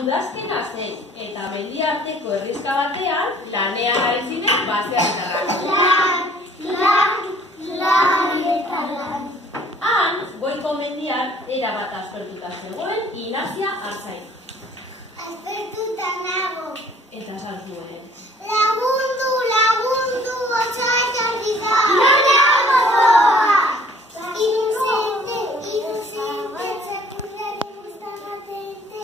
udazkena zen eta mendiarteko herrixka batean lanean ari ziren baserritarrak. Han, goiko mendian, erabat aspertuta zegoen Inazia Artzain. Aspertuta nago. Eta esan zuen. Lagundu, otsoa etorri da. Non nago doa. Inocente, txakurrari guztagatete.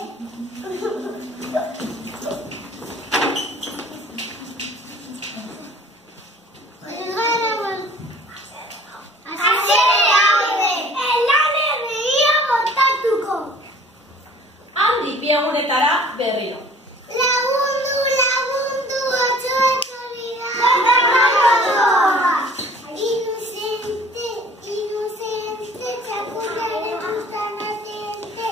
Handi piegunetara berriro. Lagundu, otsoa etorri da. Non nago doa. Inocente, txakurrari guztagatete.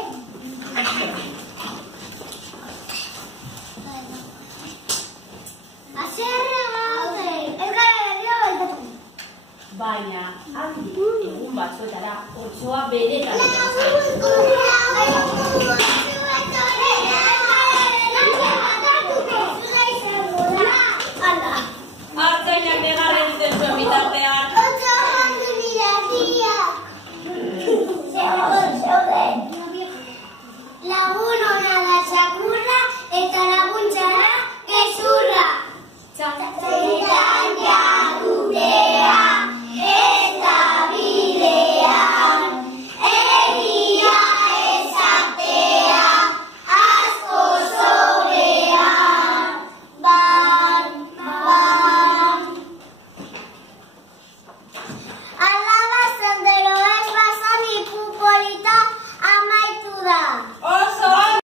Haserre gaude, ez gara berriro bueltatu. Baina, handi egun batzuetara otsoa benetan etorri zen.